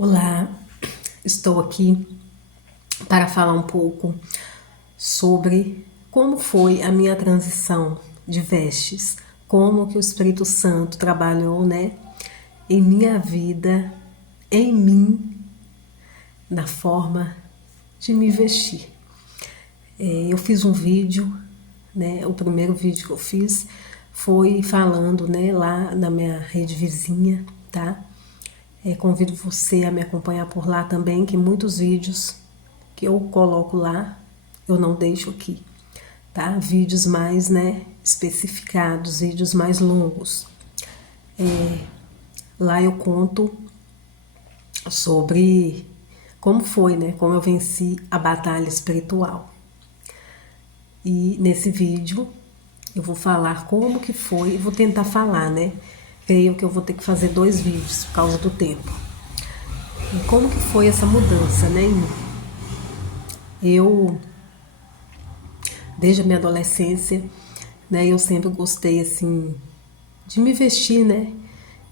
Olá, estou aqui para falar um pouco sobre como foi a minha transição de vestes, como que o Espírito Santo trabalhou, em minha vida, em mim, na forma de me vestir. Eu fiz um vídeo, o primeiro vídeo que eu fiz foi falando, lá na minha rede vizinha, tá? Convido você a me acompanhar por lá também, que muitos vídeos que eu coloco lá, eu não deixo aqui, tá? Vídeos mais, especificados, vídeos mais longos. Lá eu conto sobre como foi, como eu venci a batalha espiritual. E nesse vídeo eu vou falar como que foi, vou tentar falar, Creio que eu vou ter que fazer 2 vídeos por causa do tempo. E como que foi essa mudança, em mim? Eu, desde a minha adolescência, eu sempre gostei, assim, de me vestir,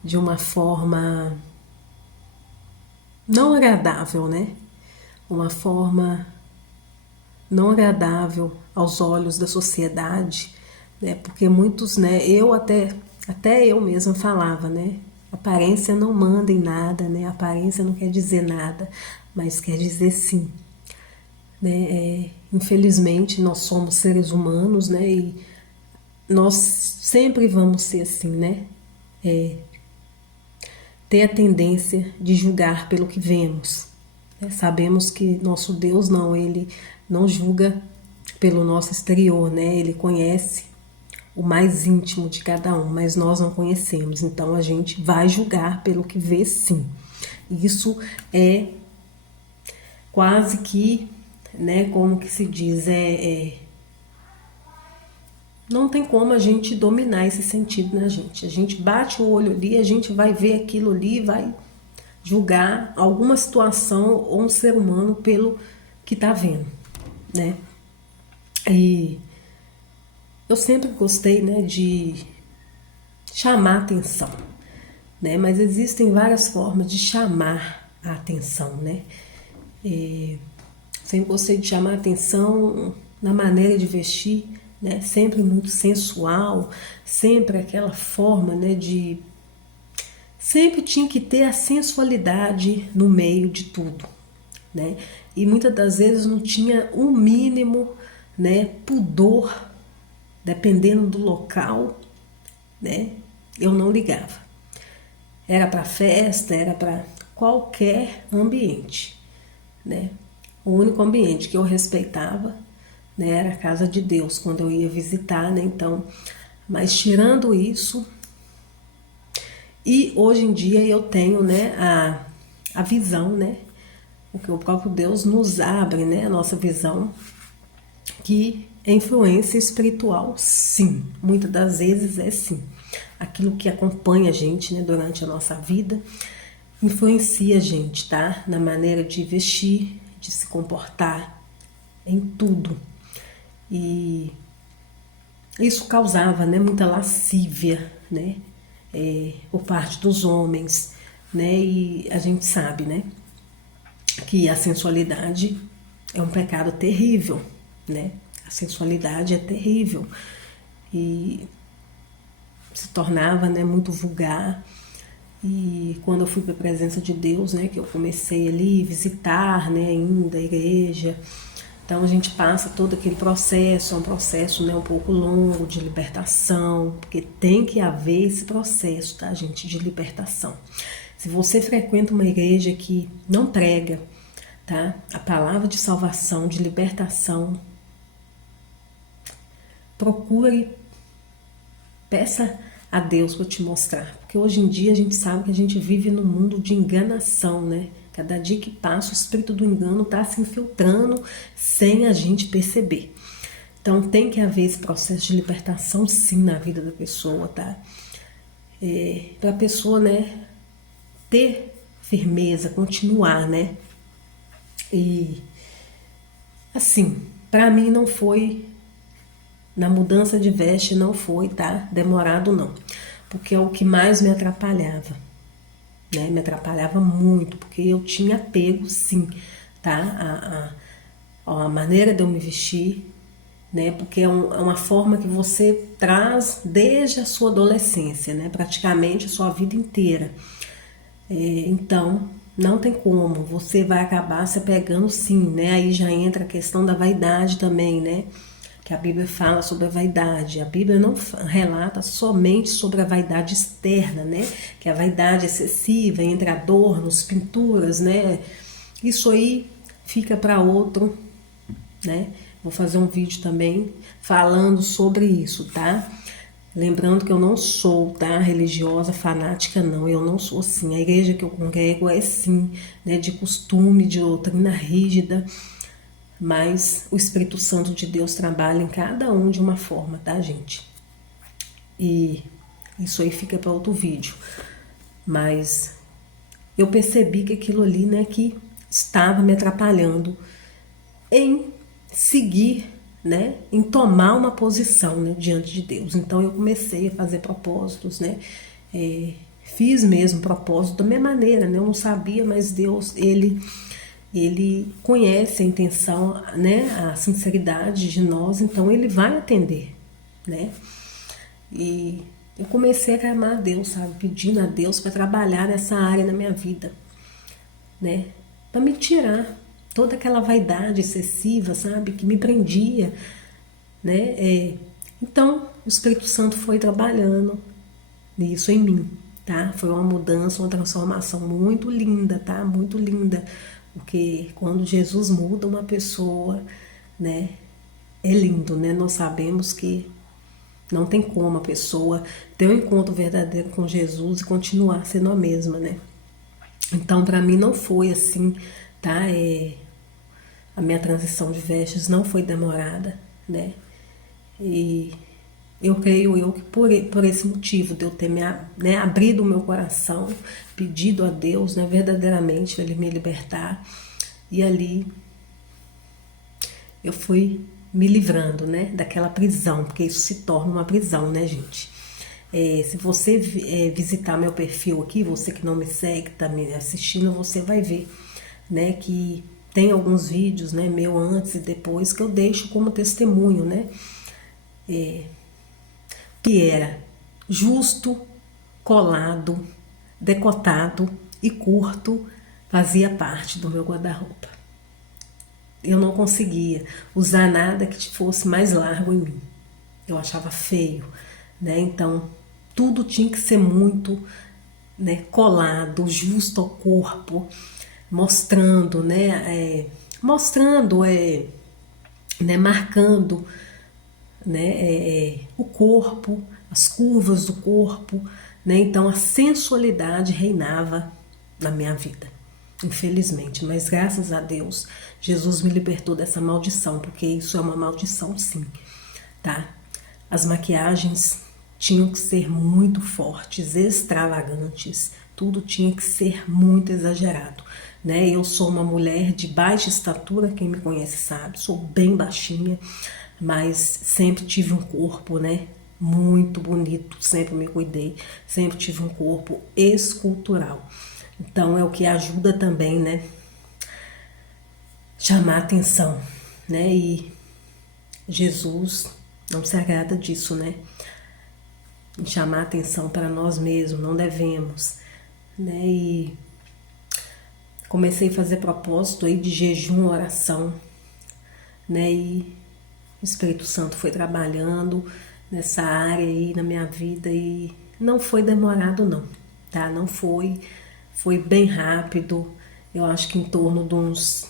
de uma forma não agradável, Uma forma não agradável aos olhos da sociedade, Porque muitos, até eu mesma falava, Aparência não manda em nada, Aparência não quer dizer nada, mas quer dizer sim. Infelizmente nós somos seres humanos, e nós sempre vamos ser assim, ter a tendência de julgar pelo que vemos. Sabemos que nosso Deus ele não julga pelo nosso exterior, Ele conhece o mais íntimo de cada um, mas nós não conhecemos, então a gente vai julgar pelo que vê, sim. Isso é quase que, como que se diz, não tem como a gente dominar esse sentido na gente. A gente bate o olho ali, a gente vai ver aquilo ali, vai julgar alguma situação ou um ser humano pelo que está vendo, E eu sempre gostei, de chamar atenção, Mas existem várias formas de chamar a atenção, Sempre gostei de chamar a atenção na maneira de vestir, Sempre muito sensual, sempre aquela forma, de... Sempre tinha que ter a sensualidade no meio de tudo, E muitas das vezes não tinha um mínimo, pudor, dependendo do local, Eu não ligava. Era para festa, era para qualquer ambiente, O único ambiente que eu respeitava, era a casa de Deus, quando eu ia visitar, Então, mas tirando isso, e hoje em dia eu tenho, a visão, Porque o próprio Deus nos abre, a nossa visão, que é influência espiritual, sim. Muitas das vezes é sim. Aquilo que acompanha a gente, durante a nossa vida, influencia a gente, tá? Na maneira de vestir, de se comportar, em tudo. E isso causava, muita lascívia, por parte dos homens, E a gente sabe, que a sensualidade é um pecado terrível, A sensualidade é terrível e se tornava, muito vulgar. E quando eu fui para a presença de Deus, que eu comecei ali visitar, ainda a igreja. Então a gente passa todo aquele processo, é um processo, um pouco longo de libertação, porque tem que haver esse processo, tá, gente, de libertação. Se você frequenta uma igreja que não prega, tá, a palavra de salvação, de libertação, procure, peça a Deus para te mostrar, porque hoje em dia a gente sabe que a gente vive num mundo de enganação, Cada dia que passa, o espírito do engano está se infiltrando sem a gente perceber. Então tem que haver esse processo de libertação, sim, na vida da pessoa, tá? Para a pessoa, ter firmeza, continuar, E assim, para mim não foi, na mudança de veste não foi, tá? Demorado não, porque é o que mais me atrapalhava. né? Me atrapalhava muito, porque eu tinha apego, sim, tá? A maneira de eu me vestir, né? Porque é uma forma que você traz desde a sua adolescência, né? Praticamente a sua vida inteira. Então, não tem como, você vai acabar se apegando, sim, né? Aí já entra a questão da vaidade também, né? Que a Bíblia fala sobre a vaidade. A Bíblia não relata somente sobre a vaidade externa, né? Que é a vaidade excessiva entre adornos, pinturas, né? Isso aí fica para outro, né? Vou fazer um vídeo também falando sobre isso, tá? Lembrando que eu não sou, tá, religiosa, fanática, não. Eu não sou assim. A igreja que eu congrego é sim, né, de costume, de doutrina rígida, mas o Espírito Santo de Deus trabalha em cada um de uma forma, tá, gente? E isso aí fica para outro vídeo. Mas eu percebi que aquilo ali, né, que estava me atrapalhando em seguir, né, em tomar uma posição, né, diante de Deus. Então eu comecei a fazer propósitos, né, fiz mesmo propósito da minha maneira, né, eu não sabia, mas Deus, ele conhece a intenção, né, a sinceridade de nós, então ele vai atender, né, e eu comecei a clamar a Deus, sabe, pedindo a Deus para trabalhar nessa área na minha vida, né, para me tirar toda aquela vaidade excessiva, sabe, que me prendia, né? Então, o Espírito Santo foi trabalhando nisso em mim, tá? Foi uma mudança, uma transformação muito linda, tá? Muito linda, porque quando Jesus muda uma pessoa, né? É lindo, né? Nós sabemos que não tem como a pessoa ter um encontro verdadeiro com Jesus e continuar sendo a mesma, né? Então, para mim não foi assim, tá? A minha transição de vestes não foi demorada, né? E eu creio que por esse motivo de eu ter né, abrido o meu coração, pedido a Deus, né, verdadeiramente, para Ele me libertar. E ali eu fui me livrando, né, daquela prisão, porque isso se torna uma prisão, né, gente? Se você visitar meu perfil aqui, você que não me segue, tá me assistindo, você vai ver, né, que tem alguns vídeos, né, meu antes e depois, que eu deixo como testemunho, né, que era justo, colado, decotado e curto, fazia parte do meu guarda-roupa. Eu não conseguia usar nada que fosse mais largo em mim. Eu achava feio, né? Então, tudo tinha que ser muito, né, colado, justo ao corpo, mostrando, né, né, marcando, né, o corpo, as curvas do corpo, né? Então a sensualidade reinava na minha vida, infelizmente, mas graças a Deus Jesus me libertou dessa maldição, porque isso é uma maldição, sim, tá? As maquiagens tinham que ser muito fortes, extravagantes, tudo tinha que ser muito exagerado, né? Eu sou uma mulher de baixa estatura, quem me conhece sabe, sou bem baixinha, mas sempre tive um corpo, né, muito bonito, sempre me cuidei, sempre tive um corpo escultural. Então é o que ajuda também, né, chamar atenção, né? E Jesus não se agrada disso, né? Em chamar atenção para nós mesmos, não devemos, né? E comecei a fazer propósito aí de jejum, oração, né? E o Espírito Santo foi trabalhando nessa área aí na minha vida e não foi demorado não, tá? Não foi, foi bem rápido, eu acho que em torno de uns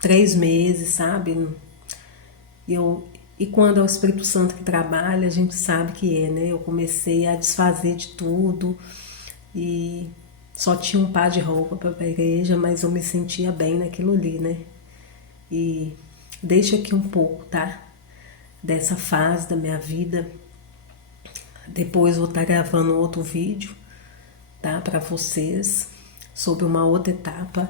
3 meses, sabe? E quando é o Espírito Santo que trabalha, a gente sabe que é, né? Eu comecei a desfazer de tudo e só tinha um par de roupa para a igreja, mas eu me sentia bem naquilo ali, né? E deixa aqui um pouco, tá? Dessa fase da minha vida. Depois vou estar gravando outro vídeo, tá? Para vocês, sobre uma outra etapa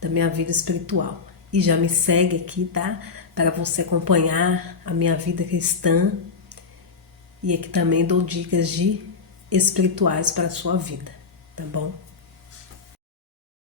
da minha vida espiritual. E já me segue aqui, tá? Para você acompanhar a minha vida cristã. E aqui também dou dicas de espirituais para a sua vida, tá bom?